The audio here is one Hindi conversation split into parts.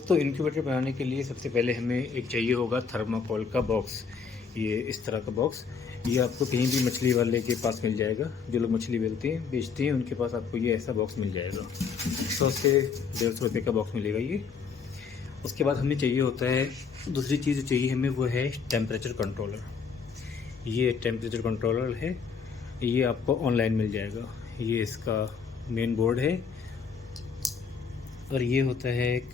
तो इनक्यूबेटर बनाने के लिए सबसे पहले हमें एक चाहिए होगा थर्माकोल का बॉक्स। ये इस तरह का बॉक्स, ये आपको कहीं भी मछली वाले के पास मिल जाएगा। जो लोग मछली बेचते हैं उनके पास आपको ये ऐसा बॉक्स मिल जाएगा। 100 से 150 रुपये का बॉक्स मिलेगा ये। उसके बाद हमें चाहिए होता है, दूसरी चीज़ जो चाहिए हमें वो है टेम्परेचर कंट्रोलर। ये टेम्परेचर कंट्रोलर है, ये आपको ऑनलाइन मिल जाएगा। ये इसका मेन बोर्ड है और ये होता है एक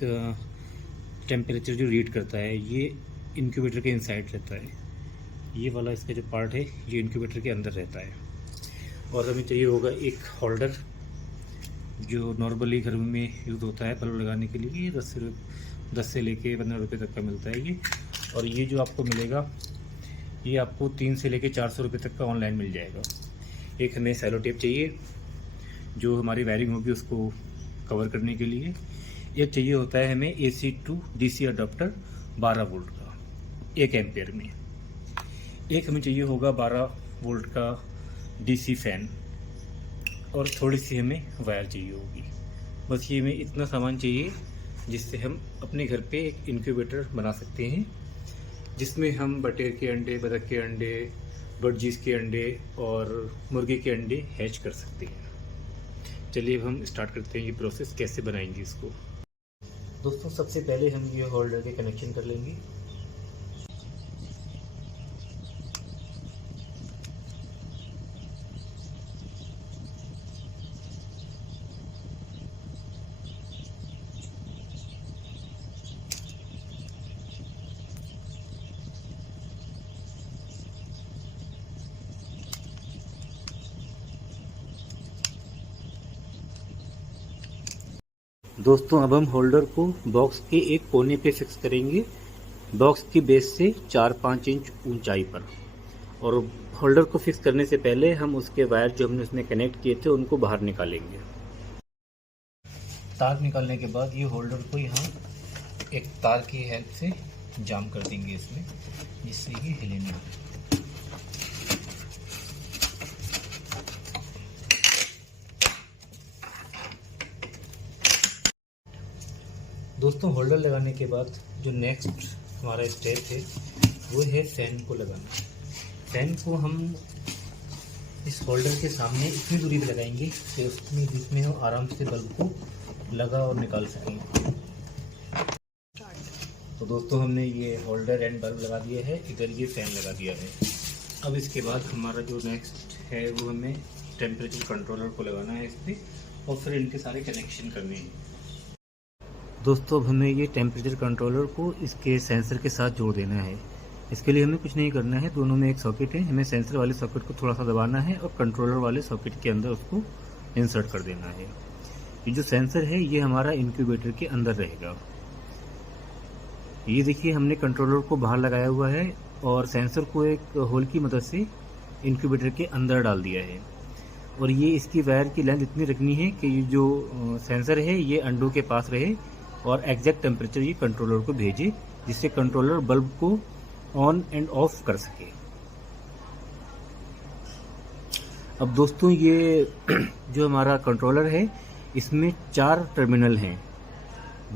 टेम्परेचर जो रीड करता है। ये इनक्यूबेटर के इनसाइड रहता है। ये वाला इसका जो पार्ट है ये इनक्यूबेटर के अंदर रहता है। और हमें चाहिए होगा एक होल्डर जो नॉर्मली घर में यूज़ होता है बल्ब लगाने के लिए। ये 10 से लेके 15 रुपये तक का मिलता है ये। और ये जो आपको मिलेगा ये आपको 3 से लेके 400 रुपये तक का ऑनलाइन मिल जाएगा। एक हमें सेलो टेप चाहिए जो हमारी वायरिंग होगी उसको कवर करने के लिए। एक चाहिए होता है हमें AC to DC adapter 12 volt का 1 एम्पेयर में। एक हमें चाहिए होगा 12 वोल्ट का DC फैन और थोड़ी सी हमें वायर चाहिए होगी। बस ये हमें इतना सामान चाहिए जिससे हम अपने घर पे एक इनक्यूबेटर बना सकते हैं, जिसमें हम बटेर के अंडे, बतख के अंडे, बर्डजीज के अंडे और मुर्गे के अंडे हैच कर सकते हैं। चलिए अब हम स्टार्ट करते हैं ये प्रोसेस कैसे बनाएंगे इसको। दोस्तों सबसे पहले हम ये होल्डर के कनेक्शन कर लेंगे। दोस्तों अब हम होल्डर को बॉक्स के एक कोने पे फिक्स करेंगे, बॉक्स की बेस से 4-5 इंच ऊंचाई पर। और होल्डर को फिक्स करने से पहले हम उसके वायर जो हमने उसमें कनेक्ट किए थे उनको बाहर निकालेंगे। तार निकालने के बाद ये होल्डर को यहाँ एक तार की हेल्प से जाम कर देंगे इसमें, जिससे ये हिले नहीं। दोस्तों होल्डर लगाने के बाद जो नेक्स्ट हमारा स्टेप है वो है फैन को लगाना। फैन को हम इस होल्डर के सामने इतनी दूरी पे लगाएंगे कि उसमें जिसमें हम आराम से बल्ब को लगा और निकाल सकें। तो दोस्तों हमने ये होल्डर एंड बल्ब लगा दिया है, इधर ये फैन लगा दिया है। अब इसके बाद हमारा जो नेक्स्ट है वो हमें टेम्परेचर कंट्रोलर को लगाना है इस पर, और फिर इनके सारे कनेक्शन करने हैं। दोस्तों अब हमें ये टेम्परेचर कंट्रोलर को इसके सेंसर के साथ जोड़ देना है। इसके लिए हमें कुछ नहीं करना है, दोनों में एक सॉकेट है। हमें सेंसर वाले सॉकेट को थोड़ा सा दबाना है और कंट्रोलर वाले सॉकेट के अंदर उसको इंसर्ट कर देना है। ये जो सेंसर है ये हमारा इंक्यूबेटर के अंदर रहेगा। ये देखिए हमने कंट्रोलर को बाहर लगाया हुआ है और सेंसर को एक होल की मदद से इंक्यूबेटर के अंदर डाल दिया है। और ये इसकी वायर की लेंथ इतनी रखनी है कि ये जो सेंसर है ये अंडों के पास रहे और एग्जैक्ट टेम्परेचर ये कंट्रोलर को भेजे, जिससे कंट्रोलर बल्ब को ऑन एंड ऑफ कर सके। अब दोस्तों ये जो हमारा कंट्रोलर है इसमें 4 टर्मिनल हैं।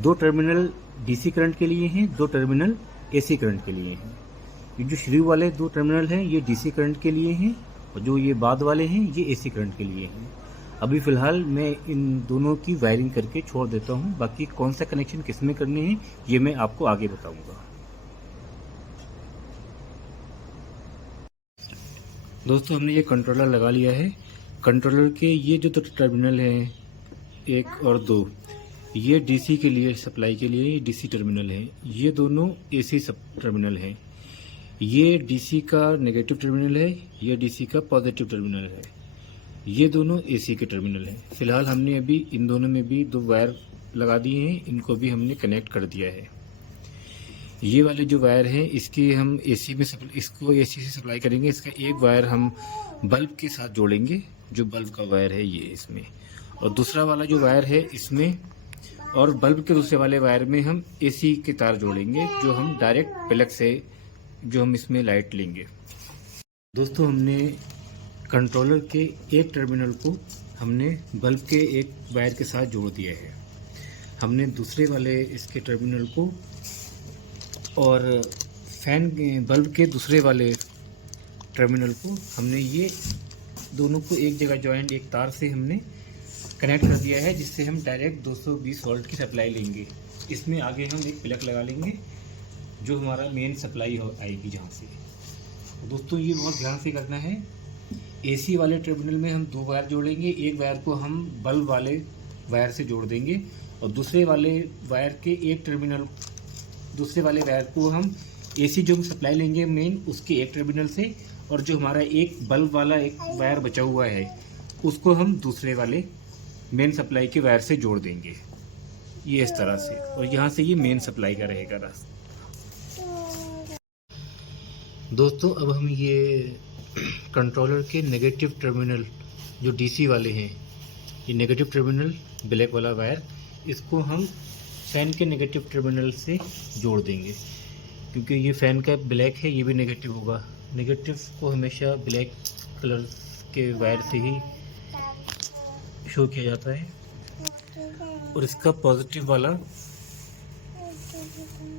2 टर्मिनल DC करंट के लिए हैं, 2 टर्मिनल AC करंट के लिए हैं। ये जो शुरू वाले 2 टर्मिनल हैं ये DC करंट के लिए हैं और जो ये बाद वाले हैं ये AC करंट के लिए हैं। अभी फ़िलहाल मैं इन दोनों की वायरिंग करके छोड़ देता हूँ, बाकी कौन सा कनेक्शन किस में करने हैं ये मैं आपको आगे बताऊँगा। दोस्तों हमने ये कंट्रोलर लगा लिया है। कंट्रोलर के ये जो 2 टर्मिनल हैं 1 और 2, ये DC के लिए सप्लाई के लिए ये DC टर्मिनल है। ये दोनों AC टर्मिनल हैं। ये DC का नेगेटिव टर्मिनल है, ये DC का पॉजिटिव टर्मिनल है। ये दोनों AC के टर्मिनल हैं। फिलहाल हमने अभी इन दोनों में भी 2 वायर लगा दिए हैं, इनको भी हमने कनेक्ट कर दिया है। ये वाले जो वायर हैं इसकी हम इसको AC से सप्लाई करेंगे। इसका एक वायर हम बल्ब के साथ जोड़ेंगे, जो बल्ब का वायर है ये इसमें, और दूसरा वाला जो वायर है इसमें, और बल्ब के दूसरे वाले वायर में हम AC के तार जोड़ेंगे, जो हम डायरेक्ट प्लग से जो हम इसमें लाइट लेंगे। दोस्तों हमने कंट्रोलर के एक टर्मिनल को हमने बल्ब के एक वायर के साथ जोड़ दिया है। हमने दूसरे वाले इसके टर्मिनल को और फैन बल्ब के दूसरे वाले टर्मिनल को हमने ये दोनों को एक जगह जॉइंट एक तार से हमने कनेक्ट कर दिया है, जिससे हम डायरेक्ट 220 वोल्ट की सप्लाई लेंगे। इसमें आगे हम एक प्लग लगा लेंगे जो हमारा मेन सप्लाई आएगी जहाँ से। दोस्तों ये बहुत ध्यान से करना है। एसी वाले टर्मिनल में हम 2 वायर जोड़ेंगे, एक वायर को हम बल्ब वाले वायर से जोड़ देंगे और दूसरे वाले वायर के एक टर्मिनल, दूसरे वाले वायर को हम एसी जो हम सप्लाई लेंगे मेन उसके एक टर्मिनल से, और जो हमारा एक बल्ब वाला एक वायर बचा हुआ है उसको हम दूसरे वाले मेन सप्लाई के वायर से जोड़ देंगे, ये इस तरह से। और यहाँ से ये मेन सप्लाई का रहेगा रास्ता। दोस्तों अब हम ये कंट्रोलर के नेगेटिव टर्मिनल जो डीसी वाले हैं, ये नेगेटिव टर्मिनल ब्लैक वाला वायर, इसको हम फैन के नेगेटिव टर्मिनल से जोड़ देंगे, क्योंकि ये फैन का ब्लैक है, ये भी नेगेटिव होगा। नेगेटिव को हमेशा ब्लैक कलर के वायर से ही शो किया जाता है, और इसका पॉजिटिव वाला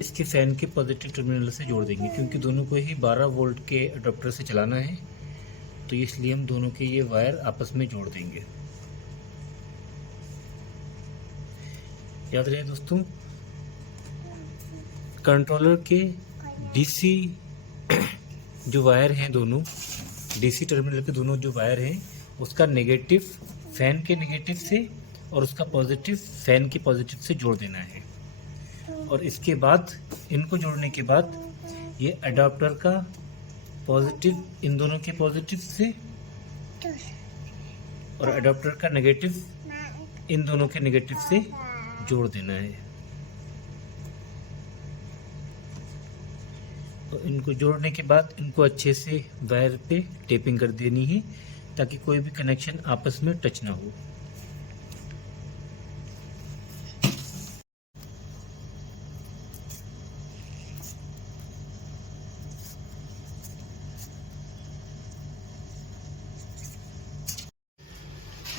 इसके फैन के पॉजिटिव टर्मिनल से जोड़ देंगे, क्योंकि दोनों को ही 12 वोल्ट के अडॉप्टर से चलाना है, तो इसलिए हम दोनों के ये वायर आपस में जोड़ देंगे। याद रहे दोस्तों, कंट्रोलर के डीसी जो वायर हैं, दोनों डीसी टर्मिनल के दोनों जो वायर हैं, उसका नेगेटिव फैन के नेगेटिव से और उसका पॉजिटिव फैन के पॉजिटिव से जोड़ देना है। और इसके बाद इनको जोड़ने के बाद ये अडॉप्टर का पॉजिटिव इन दोनों के पॉजिटिव से और अडॉप्टर का नेगेटिव इन दोनों के नेगेटिव से जोड़ देना है। तो इनको जोड़ने के बाद इनको अच्छे से वायर पे टेपिंग कर देनी है, ताकि कोई भी कनेक्शन आपस में टच ना हो।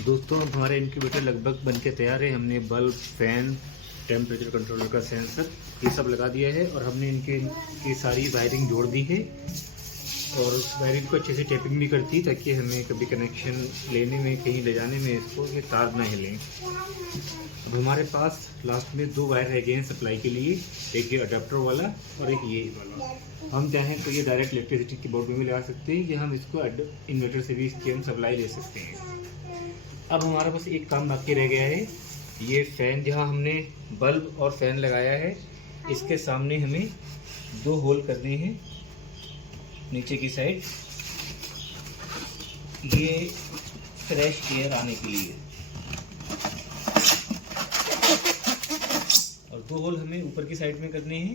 दोस्तों अब हमारे इनक्यूबेटर लगभग बनके तैयार है। हमने बल्ब, फैन, टेम्परेचर कंट्रोलर का सेंसर ये सब लगा दिया है, और हमने इनकी सारी वायरिंग जोड़ दी है, और उस वायरिंग को अच्छे से टेपिंग भी करती, ताकि हमें कभी कनेक्शन लेने में, कहीं ले जाने में इसको ये तार ना हिले। अब हमारे पास लास्ट में 2 वायर रह गए हैं सप्लाई के लिए, एक ये अडाप्टर वाला और एक ये वाला। हम चाहें तो ये डायरेक्ट इलेक्ट्रिसिटी की बोर्ड में भी लगा सकते हैं, या हम इसको इन्वर्टर से भी इसकी हम सप्लाई ले सकते हैं। अब हमारा बस एक काम बाकी रह गया है, ये फैन जहाँ हमने बल्ब और फैन लगाया है, इसके सामने हमें 2 होल करने हैं नीचे की साइड, ये फ्रेश एयर आने के लिए, और 2 होल हमें ऊपर की साइड में करने हैं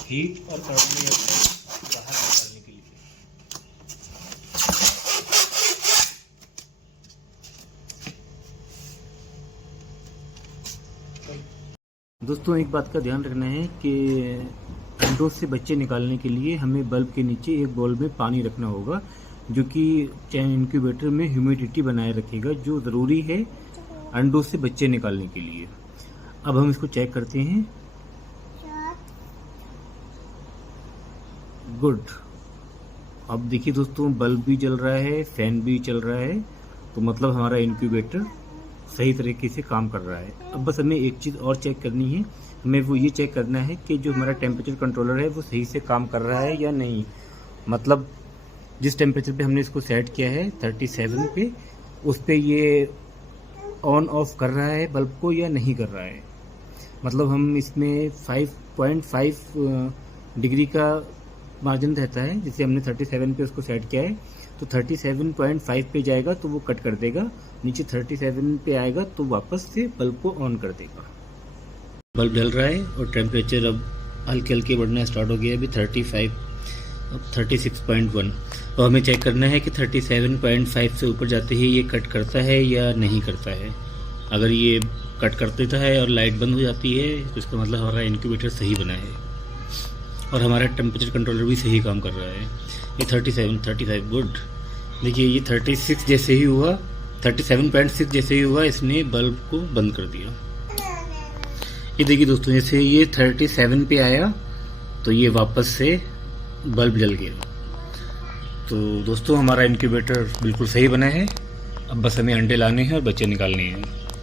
हीट और कार्बन डाइऑक्साइड बाहर निकालने के लिए। दोस्तों एक बात का ध्यान रखना है कि अंडों से बच्चे निकालने के लिए हमें बल्ब के नीचे एक बाउल में पानी रखना होगा, जो कि इनक्यूबेटर में ह्यूमिडिटी बनाए रखेगा, जो ज़रूरी है अंडों से बच्चे निकालने के लिए। अब हम इसको चेक करते हैं। गुड। अब देखिए दोस्तों, बल्ब भी जल रहा है, फैन भी चल रहा है, तो मतलब हमारा इनक्यूबेटर सही तरीके से काम कर रहा है। अब बस हमें एक चीज़ और चेक करनी है, हमें वो ये चेक करना है कि जो हमारा टेम्परेचर कंट्रोलर है वो सही से काम कर रहा है या नहीं। मतलब जिस टेम्परेचर पे हमने इसको सेट किया है 37 पे, उस पे ये ऑन ऑफ कर रहा है बल्ब को या नहीं कर रहा है। मतलब हम इसमें 5.5 डिग्री का मार्जिन रहता है, जिसे हमने 37 पे उसको सेट किया है, तो 37.5 पे जाएगा तो वो कट कर देगा, नीचे 37 पे आएगा तो वापस से बल्ब को ऑन कर देगा। बल्ब जल रहा है और टेम्परेचर अब हल्के हल्के बढ़ना स्टार्ट हो गया, अभी 35, अब 36.1। और हमें चेक करना है कि 37.5 से ऊपर जाते ही ये कट करता है या नहीं करता है। अगर ये कट कर देता है और लाइट बंद हो जाती है तो इसका मतलब हमारा इनक्यूबेटर सही बना है और हमारा टेम्परेचर कंट्रोलर भी सही काम कर रहा है। ये 35, गुड। देखिए ये 36 जैसे ही हुआ, 37.6 जैसे ही हुआ, इसने बल्ब को बंद कर दिया। ये देखिए दोस्तों, जैसे ये 37 पे आया तो ये वापस से बल्ब जल गया। तो दोस्तों हमारा इंक्यूबेटर बिल्कुल सही बना है। अब बस हमें अंडे लाने हैं और बच्चे निकालने हैं।